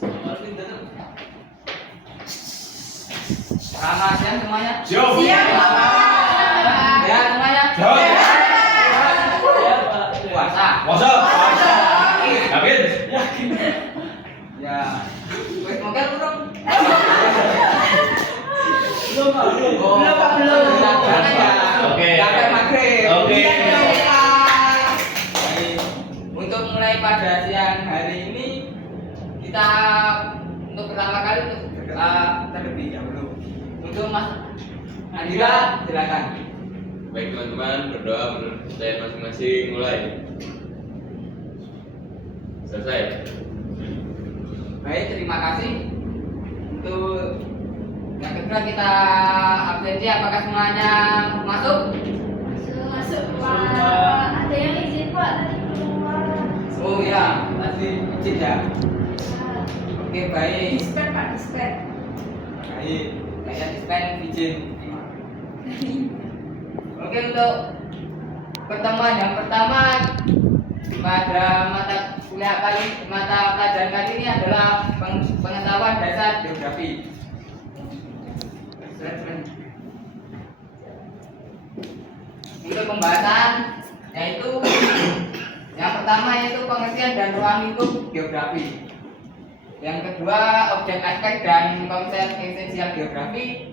Selamat siang semuanya. Siap. Ya semuanya. Siap. Puasa. Puasa. Yakin? Ya. Wes moga belum? Belum, Pak, belum. Jangan ya. Oke. Sampai maghrib. Oke. Iya, baik. Untuk mulai pada siang hari ini kita untuk pertama kali untuk berdoa terlebih dahulu. Untuk Mas Andika silakan. Baik teman-teman, berdoa menurut saya masing-masing mulai. Selesai. Baik, terima kasih. Untuk yang kedua kita absensi, apakah semuanya masuk? Masuk, Pak. Ada yang izin, Pak, tadi keluar. Oh ya, tadi izin ya. Oke, baik. Dispen, Pak, dispen. Baik, saya dispen izin. Oke, untuk pertemuan yang pertama pada mata pelajaran kali ini adalah pengetahuan dasar geografi. Untuk pembahasan yaitu yang pertama yaitu pengertian dan ruang lingkup geografi. Yang kedua objek aspek dan konsep esensial geografi,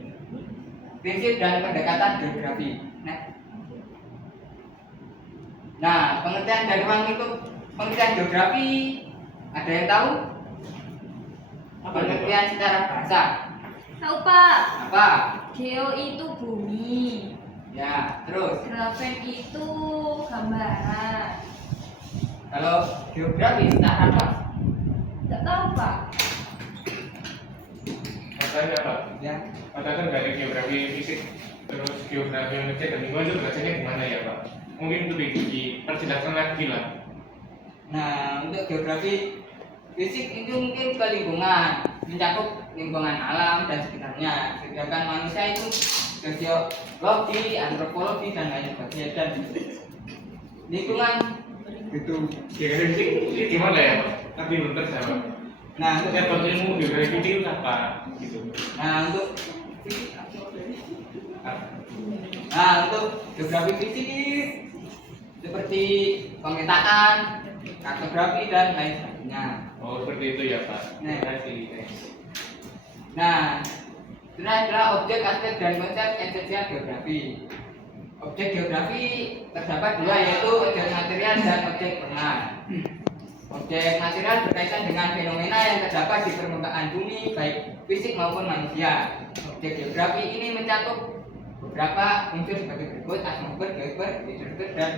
prinsip dan pendekatan geografi. Nah, pengertian dan ruang lingkup pengertian geografi ada yang tahu? Pengertian secara bahasa. Tahu, Pak. Apa? Geo itu bumi. Ya, terus Grafen itu gambaran. kalau geografi secara apa? Tidak tahu, Pak. Katanya apa? Ya. Katakan dari geografi fisik, terus geografi manusia dan lingkungan itu belajarnya gimana ya Pak? Mungkin lebih diperjelaskan lagi lah. Nah, untuk geografi fisik itu mungkin ke lingkungan, mencakup lingkungan alam dan sekitarnya. Sedangkan manusia itu sosiologi, antropologi dan lain sebagainya. Dan lingkungan gitu. Geografi fisik ini gimana ya Pak? Tapi belum terjawab. Nah, untuk Cabang ilmu geografi fisik itu apa? Gitu. untuk geografi fisik seperti pemetaan, kartografi dan lain sebagainya. Oh seperti itu ya Pak. Nah. Terima kasih. Nah, itu adalah objek, aspek dan konsep esensial geografi. Objek geografi terdapat dua yaitu objek material dan objek formal. Objek material berkaitan dengan fenomena yang terdapat di permukaan bumi baik fisik maupun manusia. Objek geografi ini mencakup beberapa unsur sebagai berikut: atmosfer, geosfer, hidrosfer, dan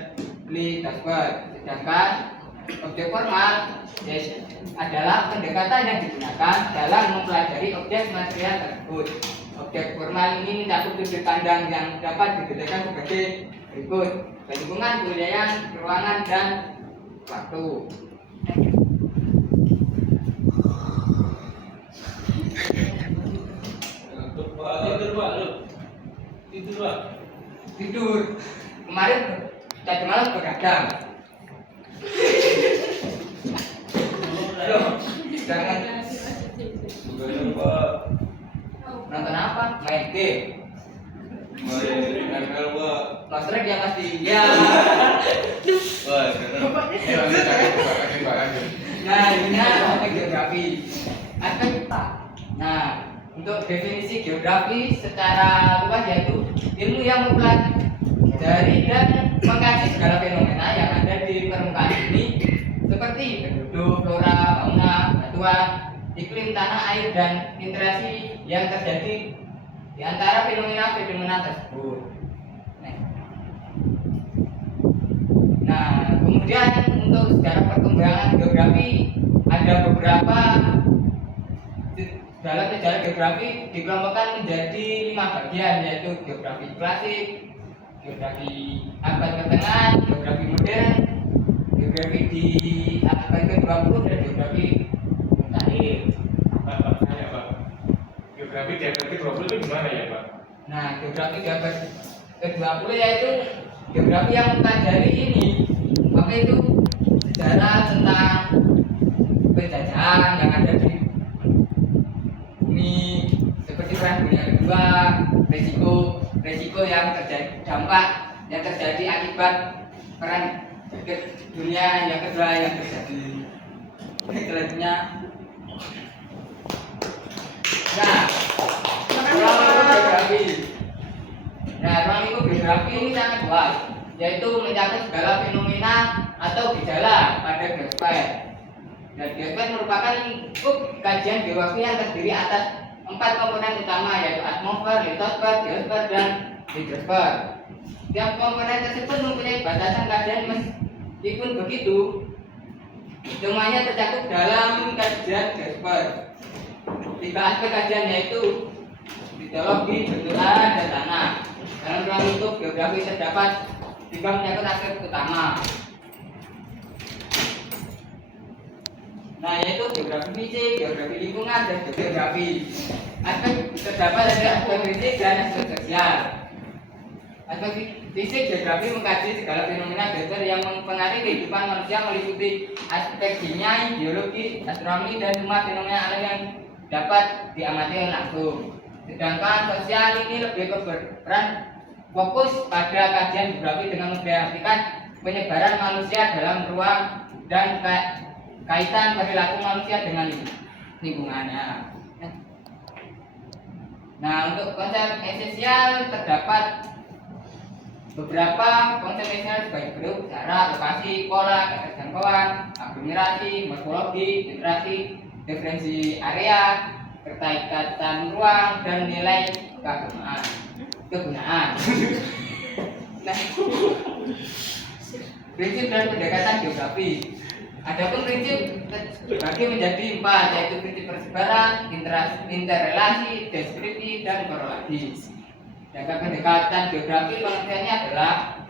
litosfer. Sedangkan objek formal adalah pendekatan yang digunakan dalam mempelajari objek material tersebut. Objek formal ini mencakup sudut pandang yang dapat dibedakan sebagai berikut: lingkungan, kebudayaan, ruangan, dan waktu. Tidur. Kemarin tadi malam begadang. Loh, jangan nonton apa? Main game. Lostrek ya pasti. Ya. Nah, ini aspek geografi. Aspek apa? Nah, untuk definisi geografi secara luas yaitu ilmu yang mempelajari dan mengkaji segala fenomena yang ada di permukaan bumi seperti penduduk, flora, fauna, batuan, iklim, tanah, air, dan interaksi yang terjadi di antara fenomena-fenomena tersebut. Nah, kemudian untuk sejarah perkembangan geografi ada beberapa. Dalam sejarah geografi dikelompokkan menjadi 5 bagian yaitu geografi klasik, geografi abad pertengahan, geografi modern, geografi di abad ke-20 dan geografi mutakhir. Pak, geografi di abad ke-20 itu gimana ya Pak? Nah, geografi di abad ke-20 yaitu geografi yang mempelajari ini apa itu sejarah tentang penjajahan yang ada di bumi, seperti peran bumi yang kedua, resiko yang terjadi, dampak yang terjadi akibat peran dunia yang kedua yang terjadi. Selanjutnya, nah, ruang lingkup geografi. Nah, ruang lingkup geografi ini sangat luas, yaitu mencakup segala fenomena atau gejala pada geosfer. Dan geosfer merupakan lingkup kajian geografi yang terdiri atas 4 komponen utama, yaitu atmosfer, litosfer, geosfer, dan hidrosfer. Tiap komponen tersebut mempunyai batasan kajian. Meskipun begitu, semuanya tercakup dalam kajian geosfer. 3 aspek kajian yaitu hidrologi, bentukan, dan tanah. Dalam ruang lingkup geografi terdapat 3 menyangkut aspek utama. Nah, yaitu geografi fisik, geografi lingkungan, dan geografi. Aspek terdapat ada aspek fisik dan aspek sosial. Aspek fisik geografi mengkaji segala fenomena geosfer yang mempengaruhi kehidupan manusia meliputi aspek kimia, biologi, astronomi, dan semua fenomena alam yang dapat diamati langsung. Sedangkan sosial ini lebih berperan fokus pada kajian geografi dengan memperhatikan penyebaran manusia dalam ruang dan kaitan perilaku manusia dengan lingkungannya. Nah, untuk konsep esensial terdapat beberapa konsep esensial sebagai berikut: jarak, lokasi, pola, keterjangkauan, aglomerasi, morfologi, interaksi, referensi area, keterikatan ruang, dan nilai kegunaan. Nah, prinsip dan pendekatan geografi. Adapun prinsip dibagi menjadi 4, yaitu prinsip persebaran, interrelasi, deskripsi, dan korelasi. Sedangkan pendekatan geografi pengertiannya adalah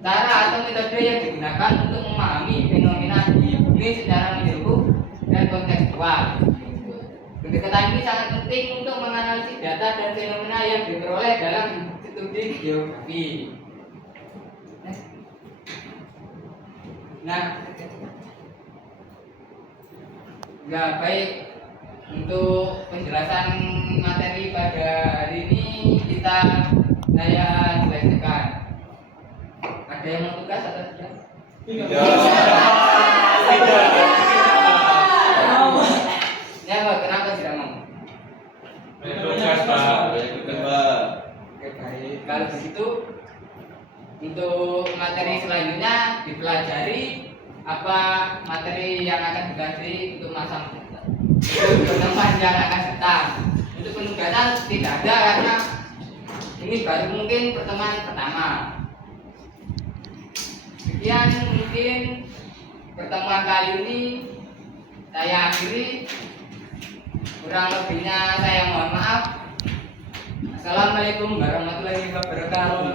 cara atau metode yang digunakan untuk memahami fenomena di bumi secara menyeluruh dan kontekstual. Pendekatan ini sangat penting untuk menganalisis data dan fenomena yang diperoleh dalam studi geografi. Nah, ya baik, untuk penjelasan materi pada hari ini saya selesaikan. Ada yang mau tugas atau tidak? Ya, Pak, kenapa tidak mau? Tugas, Pak. Oke, baik. Kalau begitu, untuk materi selanjutnya dipelajari apa materi yang akan dipelajari untuk masa pertemuan yang akan datang. Untuk penugasan tidak ada karena ini baru mungkin pertemuan pertama. Sekian mungkin pertemuan kali ini saya akhiri. Kurang lebihnya saya mohon maaf. Assalamualaikum warahmatullahi wabarakatuh.